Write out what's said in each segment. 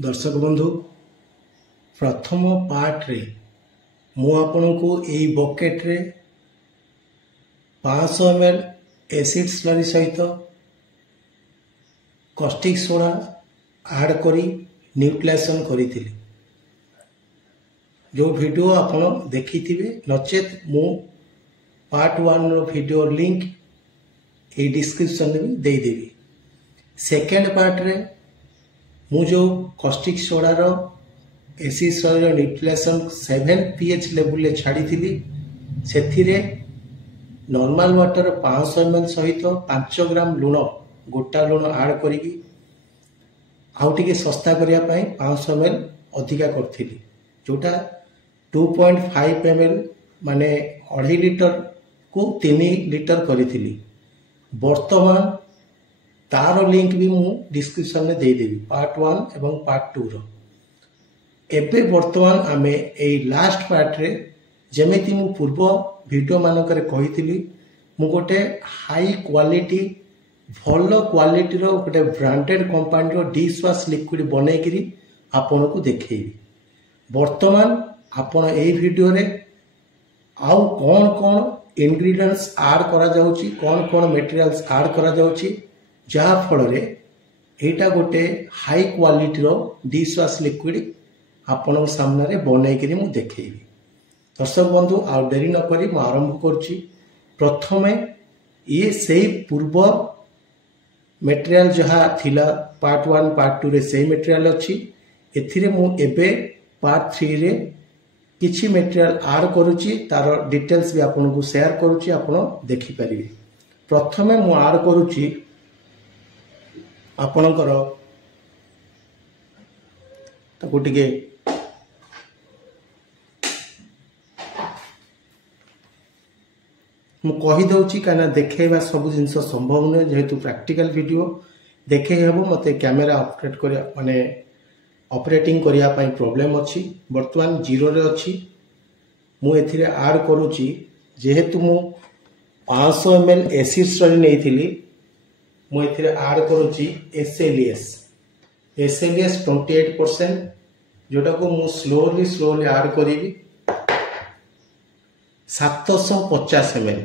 दर्शक बंधु प्रथम पार्ट रे मु आपनको एई बकेट रे 500 ml एसिड स्लरी सहित कॉस्टिक सोडा ऐड करी न्यूट्रिलेशन करी जो वीडियो आपण देखी नचेत मु पार्ट 1 रो वीडियो लिंक ए डिस्क्रिप्शन में दे देवी। सेकेंड पार्ट रे मु जो कॉस्टिक सोडा रो acid slurry neutralisation 7 pH level ले छाड़ी थी से नॉर्मल वाटर 500 ml सहित 5 ग्राम लुण गोटा लुण ऐड करी आउ टिके सस्ता करिया पई 500 ml अधिका करथि जोटा 2.5 ml माने 2.5 लीटर को 3 लीटर करी वर्तमान तार लिंक भी मु डिस्क्रिप्शन में दे देवी पार्ट 1 एवं पार्ट 2 रो। एबे वर्तमान आमे ए लास्ट पार्ट रे जेमिति मु पूर्व वीडियो मानकर कही मु गोटे हाई क्वालिटी भल क्वालिटी रो गोटे ब्रांडेड कंपनी रो डिश वॉश लिक्विड बनै करी आपन को देखैबी। वर्तमान आपन ए वीडियो रे आउ कौन कौन इंग्रेडिएंट्स ऐड करा जाउची कौन कौन मटेरियल्स ऐड करा जाउची जहा फल रे एटा गोटे हाई क्वालिटी रो डिश वॉश लिक्विड आपन सामने रे बनै करी मु देखैबी। दर्शक बंधु आ डेरी न करी मु आरंभ करछि। प्रथमे ये सेही पूर्व मटेरियल जहा थिला पार्ट 1 पार्ट 2 रे सेही मटेरियल अछि एथिरे मु एबे पार्ट 3 रे किछि मटेरियल ऐड करूछि तार डिटेल्स भी आपन को शेयर करूछि आपन देखि परिबे। प्रथमे मु ऐड करूछि आपनकर ताको टिके मु कही दउची काना देखेबा सब जिंस संभव न जेहेतु प्रैक्टिकल वीडियो देखे हेबो मते कैमरा ऑपरेट करिया माने ऑपरेटिंग करिया पई प्रॉब्लम अछि। वर्तमान 0 रे अछि मु एथिरे ऐड करूची जेहेतु मु 500 ml एसिड स्लरी नेइथिली मु एथिरे ऐड करूची SLS 28% जोटा को मु स्लोली ऐड करिवि 750 ml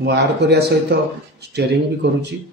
मु ऐड करिया सहित स्टीयरिंग भी करूची।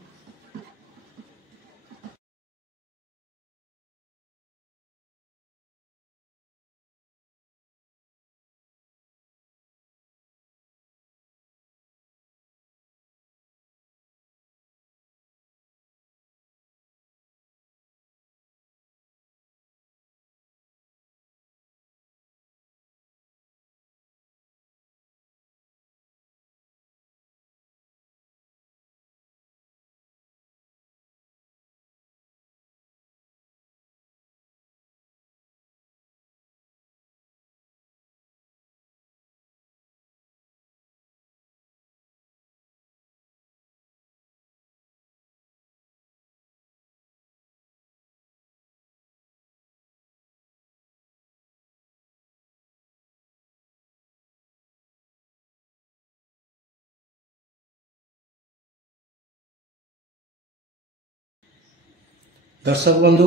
दर्शक बंधु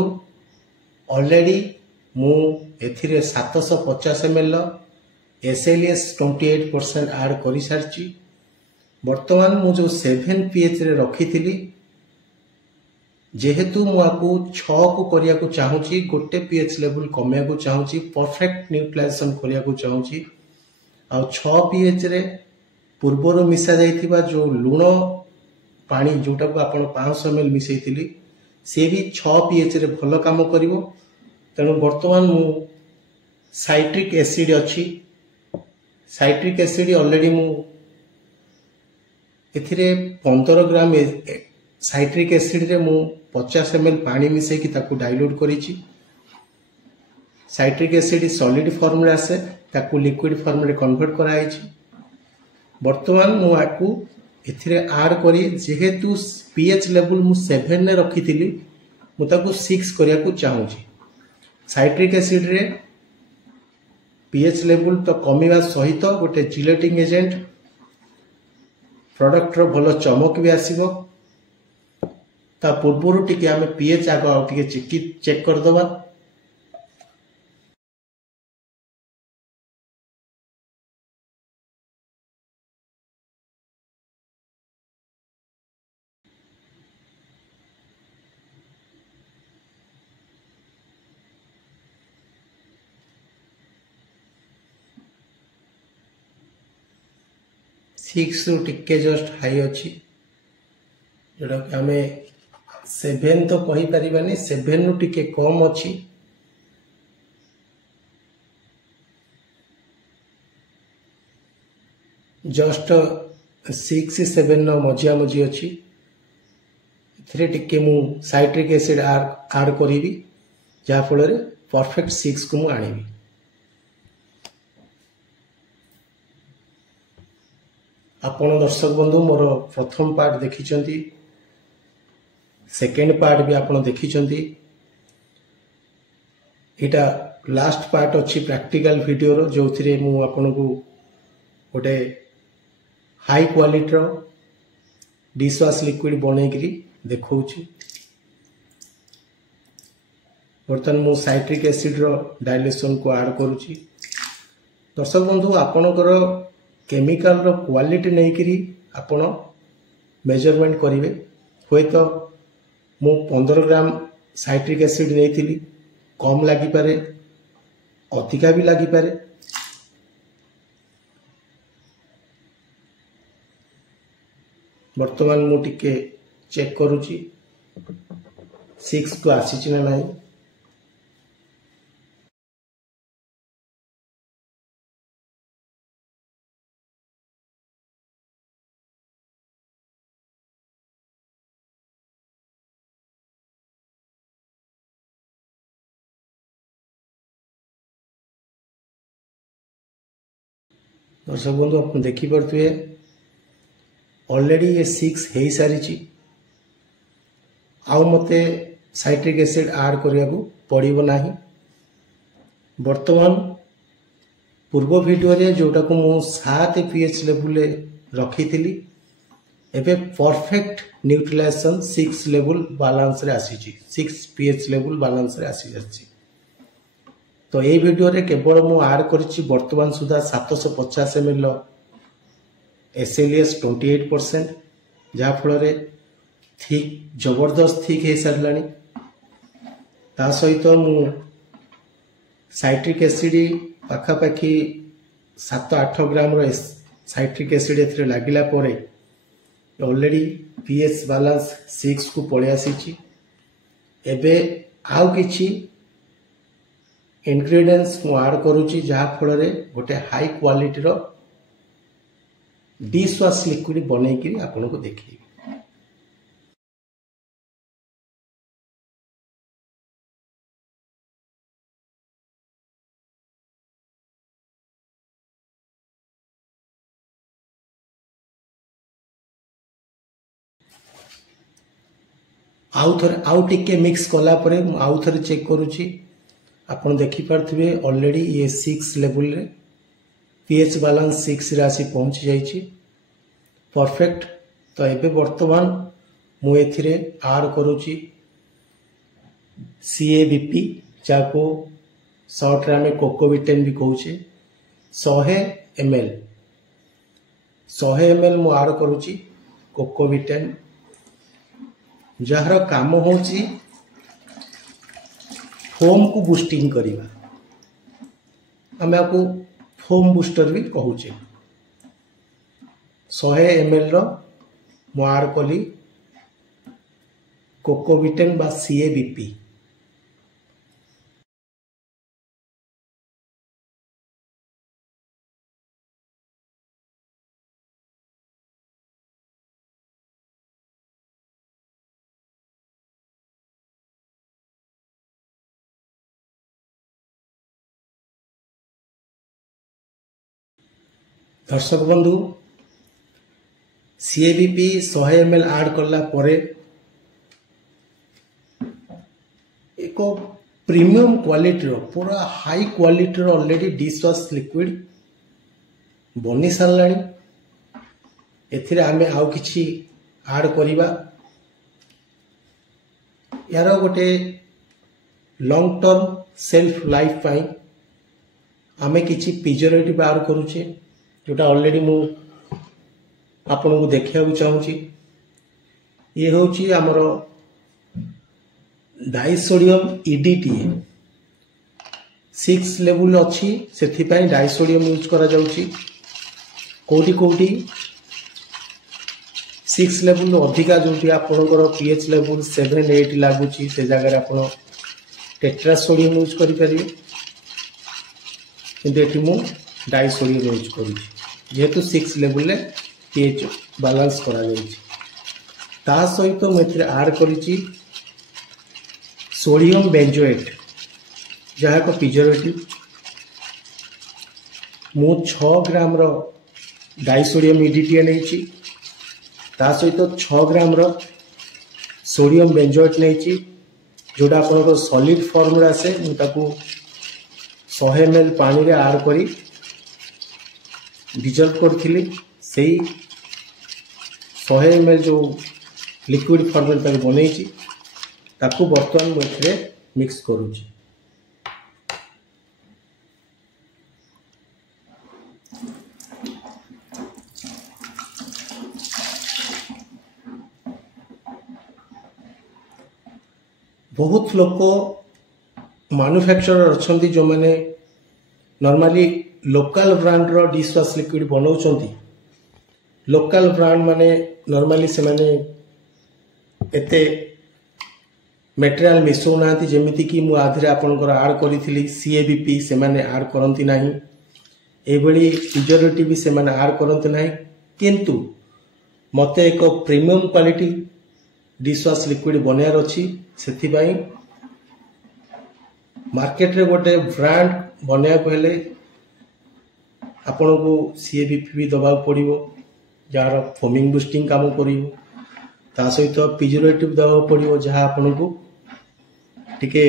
ऑलरेडी मु एथिरे 750 ml SLS 28% ऐड करि सारची। वर्तमान मु जो 7 pH रे रखी थिली जेहेतु मु आपको 6 को करिया को चाहूची गोटे pH लेवल कमिया को चाहूची परफेक्ट न्यूट्रिलेशन करिया को चाहूची आ 6 pH रे पूर्वरो मिसा जाइथिबा जो लुण पानी जोटा को आपण 500 ml मिसैथिली से भी 6 pH रे भल काम करिवो। तेणु वर्तमान मु साइट्रिक एसिड अछि साइट्रिक एसिड ऑलरेडी मु एथिरे 15 ग्राम साइट्रिक एसिड रे मु 50 ml पानी मिसै कि ताकू डाइल्यूट करिछि। साइट्रिक एसिड सॉलिड फॉर्म रे आसे ताकू लिक्विड फॉर्म रे कन्वर्ट कराइछि। वर्तमान मु आकू एथिरे ऐड करी जेहेतु pH लेवल मु 7 ने रखी थिली मु ताकू 6 करिया को चाहूची। साइट्रिक एसिड रे pH लेवल तो कमिवा सहित गोटे जिलेटिंग एजेंट प्रोडक्टर भल चमक भी आसब। ता पूर्वर टिके आम पीएच आग आगे चेक करदे। 6 रु टिके जस्ट हाई अच्छी जोटा कि आम 7 तो कही पारिबानी 7 रु टिके कम अच्छी। जस्ट 6-7 मझिया मझी अच्छी। टिके मु साइट्रिक एसिड आड करी जहाँफल परफेक्ट 6 को मुझे आनी। आपण दर्शक बंधु मोर प्रथम पार्ट देखिछंती, सेकेंड पार्ट भी आपण देखिछंती। इटा लास्ट पार्ट अच्छी प्रैक्टिकल वीडियो रो जो थिरे मु आपण को गोटे हाई क्वालिटी रो डिश वाश लिक्विड बनेकरी देखौछि। बर्तन मु साइट्रिक एसिड रो डाइल्यूशन को ऐड करूछि। दर्शक बंधु आपणकर केमिकल रो क्वालिटी नहीं करी आपण मेजरमेंट करिवे। होय तो मु 15 ग्राम साइट्रिक एसिड नहीं थी, कम लगी पारे अधिका भी लगी पारे। वर्तमान मु टिके चेक करूची 6 को आसी ना नहीं। दर्शक बंधु आप देखिपे ऑलरेडी ये 6 हो सारी। आउ मते साइट्रिक एसिड ऐड करिया को पड़िबो नाही। वर्तमान पूर्व वीडियो रे जोटा को मु 7 पीएच लेवल रखी थी एबे परफेक्ट न्यूट्रलाइजेशन 6 लेवल बैलेंस रे आसी। 6 पीएच लेवल बैलेंस रे आसी जाछि। तो ये वीडियो रे केवल मु ऐड करिछि वर्तमान सुधा 750 ml SLES 28%, जहाँ फल थिक जबरदस्त थिक हो सारे। ता सहित मु साइट्रिक एसिड पाखापाखि 7-8 ग्राम रो साइट्रिक एसिड एथरे लागिला परे ऑलरेडी पीएच बैलेंस 6 को पळे आसीछि। एबे आउ किछि इंग्रेडिएंट्स मु ऐड करूची जहाँ फल गोटे हाई क्वालिटी रो डिश वाश लिक्विड बनेकरी आपन को देखिए। आउ टिके मिक्स कला परे आउ थरे चेक करूची। आपन देखि पारथिबे ऑलरेडी ये 6 लेवल रे पीएच बैलेंस 6 रे आसी पहुंच जाइछि परफेक्ट। तो एबे वर्तमान मु एथिरे ऐड करूची CABP जाको शॉर्ट रे में कोकोविटेन भी कहूचे 100 ml मु ऐड करूची कोकोविटेन, जहार काम होची फोम को बूस्टिंग करिवा। आम आपको फोम बूस्टर भी कहूचे। 100 ml रो मु ऐड कली कोकोविटेन बा CABP। दर्शक बंधु CABP 100 ml ऐड करला परे एक प्रीमियम क्वालिटी रो पूरा हाई क्वालिटी रो ऑलरेडी डिश वाश लिक्विड बनी सारलानी। एथिरे आमे आउ किछि ऐड करिबा यार गोटे लॉन्ग टर्म सेल्फ लाइफ पाई आमे किछि प्रिजर्वेटिव ऐड करूचे जोटा ऑलरेडी मु आपन को देखिया को चाहूची ये होची हमरो डाइसोडियम ईडीटीए 6 लेवल अच्छी सेथि पई डाइसोडियम यूज करा जाउची कोटी कोटी 6 लेवल अधिका जोटी आपनकर पीएच लेवल 7 8 लागुची से जगह आपन टेट्रासोडियम यूज करि परिबे किंतु एठी मु डाइसोडियम यूज करूची जेहेतु 6 लेवल ले पीएच बैलेंस करा जाउची ता सहित मेथरे ऐड करिची सोडियम बेंजोएट जहाँ को प्रिजर्वेटिव मु 6 ग्राम रो डाइसोडियम ईडीटीए नहीं ता सहित 6 ग्राम रो सोडियम बेंजोएट नहीं जोड़ा आपन सॉलिड फॉर्म रे आसे मु ताकू 100 ml पानी रे ऐड करी डिजल्व करथिली सेही 100 ml जो लिक्विड फॉर्म रे ताकू बनेची ताकू वर्तमान मु एथरे मिक्स करूची बहुत लोक मैन्युफैक्चरर अच्छा जो मैंने नॉर्मली लोकल ब्रांड रो डिश वाश लिक्विड बनाउछंती लोकल ब्रांड माने नॉर्मली से माने एते मटेरियल मिसो नांती जेमिति कि मु आधरे आपनकर ऐड करिथिली सीएबीपी से माने ऐड करंती नाही एबडी प्रिजर्वेटिव भी से माने ऐड करंती नाही किंतु मते एक premium quality dish wash liquid बनायार अछि सेथि बाई मार्केट रे गोटे ब्रांड बनाया पहले आपन को सीएबीपी भी दबा पड़िबो जार फोमिंग बूस्टिंग काम करिवो ता सहित प्रिजर्वेटिव दबा पड़िबो जहां आपन को टिके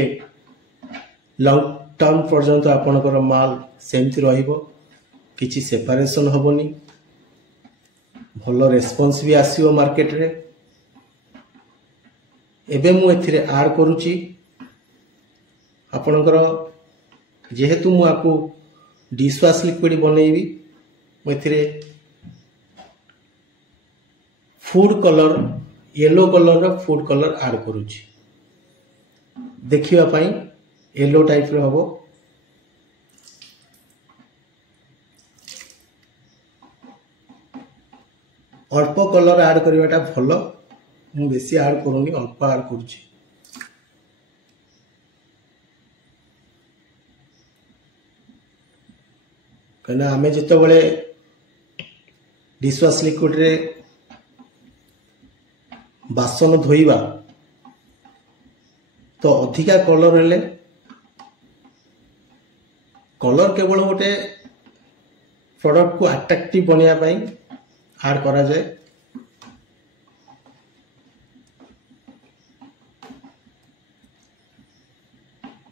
लॉन्ग टर्म पर्यंत आपनकर माल सेमति रहिबो किछि सेपरेशन होबोनी भलो रेस्पॉन्स भी आसीबो मार्केट रे एबे मु एथिरे ऐड करूची आपनकर जेहेतु मु आपको डिश वाश लिक्विड बनैबी मु एथिरे फूड कलर येलो कलर रो फूड कलर ऐड करूची देखिबा पई येलो टाइप रो हबो अल्प कलर ऐड करबाटा भलो मु बेसी ऐड करूनी अल्प ऐड करूची कना आमे जतो बळे डिश वाश लिक्विड रे बासन धोइबा तो अधिका कलर हेले कलर केवल गोटे प्रोडक्ट को अट्रैक्टिव बनिया पई ऐड करा जाए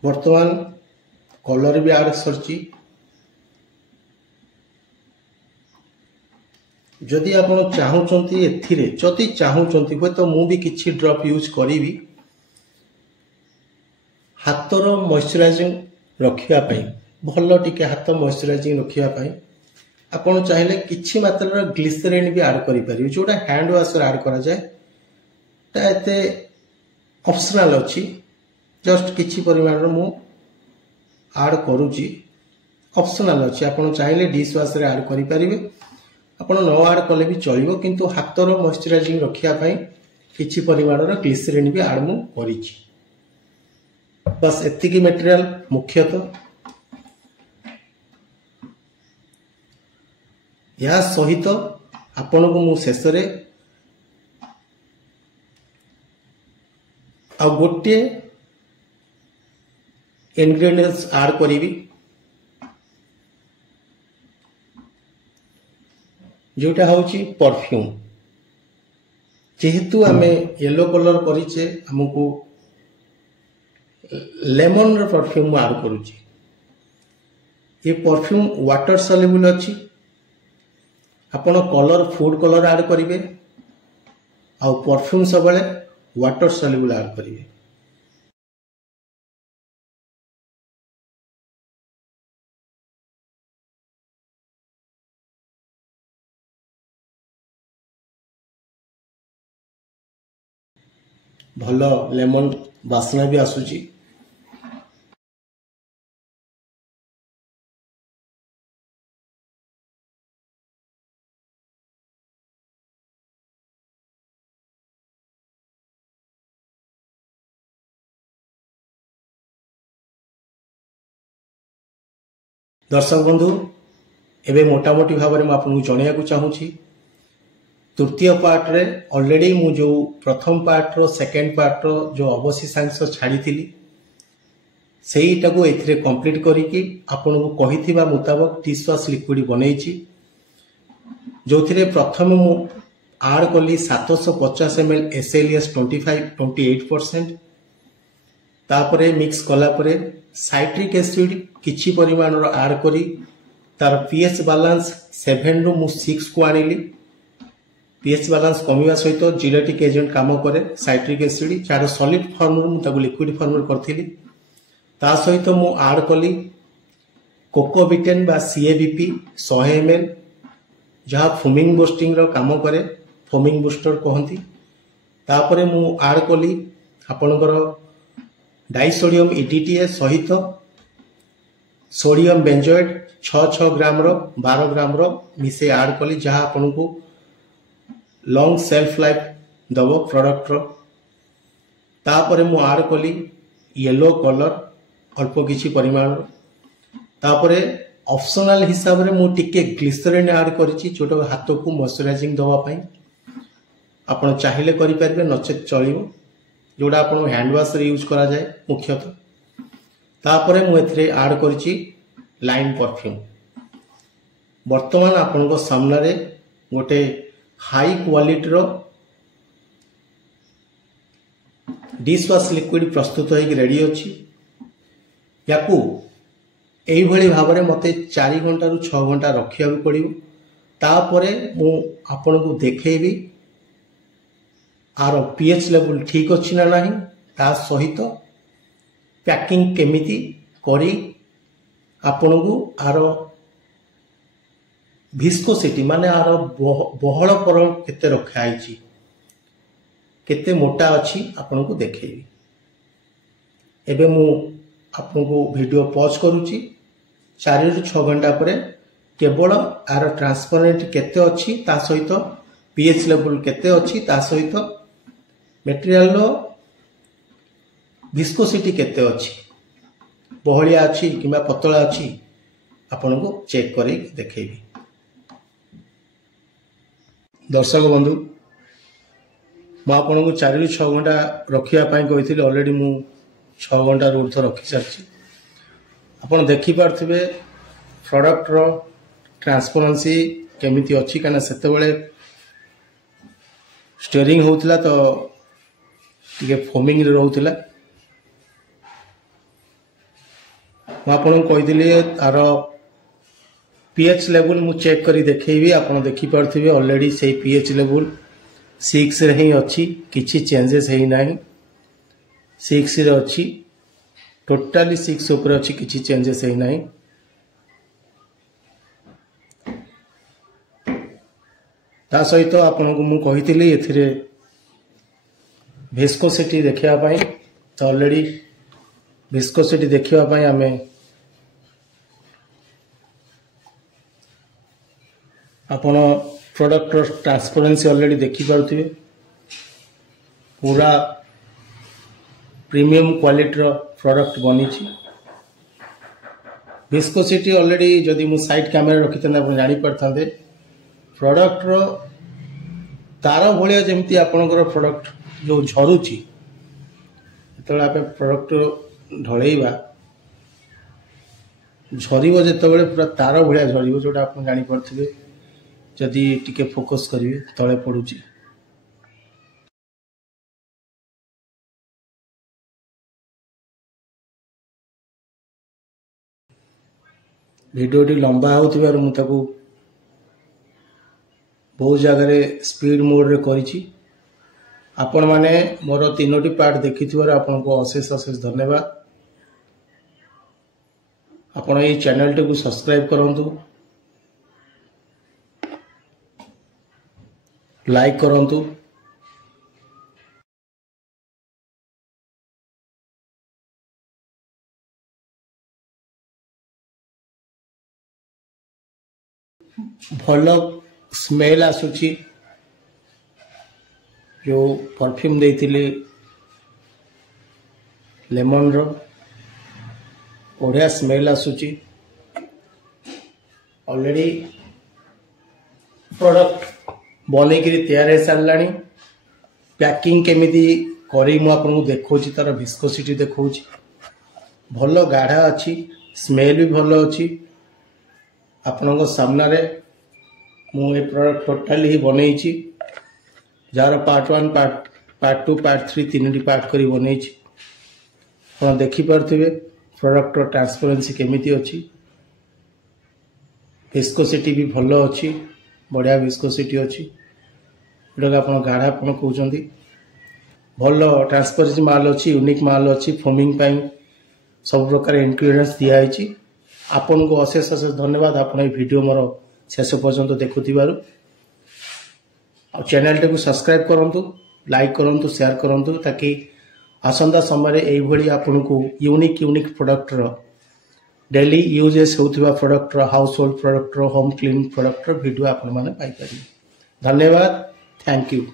वर्तमान कलर भी ऐड सरची जदि आपण चाहूचंती एथिरे जदि चाहूचंती होय तो मु भी किछि ड्रॉप यूज करिवि हाथर मॉइस्चराइजिंग रखिया पई भलो टिके हाथ मॉइस्चराइजिंग रखिया पई आपण चाहिले किछि मात्रा ग्लिसरीन भी ऐड करि परिबि जोटा हैंड वाश ऐड करा जाए ता एते ऑप्शनल अछि जस्ट किछि परिमाण रो मु ऐड करूची ऑप्शनल अछि आपण चाहिले डिश वाश रे ऐड करि परिबे आपण न ऐड कले भी चलिबो किंतु हाथर मॉइस्चराइजिंग रखिया पई किछि परिमाण रो ग्लिसरीन भी ऐड मु करिछि बस एतिकी मटेरियल मुख्यतः या सहित आपण को मु शेष रे आ गोटे इंग्रेडिएंट्स ऐड करिवि जोटा होची परफ्यूम जेहेतु आमे येलो कलर करिचे हमको लेमन रो परफ्यूम ऐड करूची ये परफ्यूम वाटर सॉल्युबल अछि ଆପଣ କଲर फूड कलर ऐड करेंगे आउ परफ्यूम सब वाटर सल्युबल ऐड करेंगे। भल लेमन बास्ना भी आसूची। दर्शक बंधु एवं मोटामोटी भाव में आपको जनवाक चाहूँगी तृतीय पार्ट रे ऑलरेडी मु जो प्रथम पार्ट रो सेकेंड पार्ट रो जो अवशेषांश छाड़ी सेईटाको एथिरे कंप्लीट करिकी आपन को कहिथिबा मुताबिक डिश वॉश लिक्विड बनैछि जो थिरे प्रथम मु आड कली 750 ml SLS 28% तापरे मिक्स कला परे साइट्रिक एसिड किछि परिमाण रो ऐड करी तार पीएच बैलेंस 7 रु मु 6 को आनिली। पीएच बैलेंस कमिवा सहित जिलेटिक एजेंट काम करे साइट्रिक एसिड चार सॉलिड फॉर्म रु ताको लिक्विड फॉर्म रे करथिली। ता सहित मु ऐड कली कोकोबिटेन बा CABP 100 ml जहाँ फोमिंग बूस्टिंग रो काम करे फोमिंग बूस्टर कहती। तापरे मु ऐड कली आपनकर डाइसोडियम EDTA सहित सोडियम बेंजोएट 6 ग्राम रो 12 ग्राम रो मिसे ऐड कली जहाँ आपन को लॉन्ग सेल्फ लाइफ दबो प्रोडक्ट रो। तापरे मु ऐड कली येलो कलर अल्प किछि परिमाण। तापरे ऑप्शनल हिसाब रे मु टिके ग्लिसरीन ऐड करिछि जोटा हाथ को मॉइस्चराइजिंग दवा पई आपण चाहिले करि परबे नचेत चलिबो जोड़ा आपण हैंड वॉश रे यूज करा जाए मुख्यतः। तापरे मु एथरे ऐड करिछि लाइन परफ्यूम। वर्तमान आपण को सामने रे गोटे हाई क्वालिटी रो डिश वॉश लिक्विड प्रस्तुत होई रेडी अछि। याकू एई भली भाबरे मते 4 घंटा रु 6 घंटा रखिया भी पड़िबो। तापरे मु आपण को देखैबी आर पीएच लेवल ठीक अच्छी ना नहीं ता सहित पैकिंग केमिति करी आपण को आर विस्कोसिटी माने आर बहल पर केते रखा आइछि केते मोटा अच्छी आपण को देखैबी। एबे मु आपण को वीडियो पॉज करूची 4 रु 6 घंटा पर केवल आर ट्रांसपेरेंट केते अच्छी ता सहित पीएच लेवल केते अच्छी ता सहित मटेरियल रो विस्कोसिटी केते अच्छी बहलिया अच्छी किंबा पतला अच्छी आपण को चेक करी देखैबी। दर्शक बंधु मु आपण को 4 रु 6 घंटा रखिया पई कहिथिले ऑलरेडी मु 6 घंटा ऊर्ध रखी सारछि। आपण देखि पारथिबे प्रोडक्ट रो ट्रांसपेरेंसी केमिति अच्छी काना सेते बेले स्टीयरिंग होउतला तो टिके फोमिंग रे रहउतला। मु आपण कहिदिले तार पीएच लेवल मु चेक करी देखैबी। आपण देखि पारथिबे ऑलरेडी सेही पीएच लेवल 6 रे ही अच्छी किछि चेंजेस हेई नाही 6 रे अच्छी टोटाली 6 ऊपर अच्छी किछि चेंजेस हेई नाही। ता सहित आपण को मु कहिथिली एथिरे विस्कोसिटी देखिया पाई तो ऑलरेडी विस्कोसिटी देखिया पाई आमे आपण प्रोडक्ट ट्रांसपेरेंसी ऑलरेडी देखि पारुथिबे पूरा प्रीमियम क्वालिटी रो प्रोडक्ट बनीछि। विस्कोसिटी ऑलरेडी जदि मु साइड कैमरा रखितने आपण जानि परथांदे प्रोडक्ट रो तार भलिया जेमती आपनकर प्रोडक्ट जो झरुची जेतबेले आपे प्रोडक्ट ढळैबा झरिबो जेतबेले पूरा तार भलिया झरिबो जोटा आपण जानि परथिबे जदि टिके फोकस करिवे तळे पडुची। भिडियोटी लंबा होतिबार मु ताकू बहुत जगह स्पीड मोड रे करिछि। आपण माने मोर 3टी पार्ट देखिथिबार आपन को अशेष अशेष धन्यवाद। आपण ये चैनल टे को सब्सक्राइब करंतु, लाइक करंतु। भल स्मेल आसुची जो परफ्यूम देइथिले लेमन रो बढ़िया स्मेल आसुची। ऑलरेडी प्रोडक्ट बने करी तैयार हो सारलानी। पैकिंग केमिति करी मु आपन को देखौची, तार विस्कोसिटी देखौची, भल गाढ़ा अच्छी, स्मेल भी भल अच्छी। आपन सामना रे मु ए प्रोडक्ट टोटाली ही बनईची, जार पार्ट 1 पार्ट 2 पार्ट 3 3टी पार्ट करी बनईची। आप देखि पारथिबे प्रोडक्ट ट्रांसपेरेंसी केमिति अच्छी, विस्कोसिटी भी भल अच्छी, बढ़िया विस्कोसिटी अच्छी। एटा आपन गाढ़ापन कहउचंदी, भल ट्रांसपेरेंसी माल अच्छी, यूनिक माल अच्छी। फोमिंग पाई सब प्रकार इंग्रेडिएंट्स दिया है। आपन को अशेष अशेष धन्यवाद। आपन ये वीडियो मोर शेष पर्यंत देखुथिबारु। और चैनल टे को सब्सक्राइब करंतु, लाइक करंतु, शेयर करंतु, ताकि आसंता समय एई भली आपन को यूनिक प्रोडक्ट रो डेली यूजेस होउथिबा प्रोडक्ट रो, हाउस होल्ड प्रोडक्ट रो, होम क्लीनिंग प्रोडक्ट रो वीडियो आपन माने पाई परिबे। धन्यवाद, थैंक यू।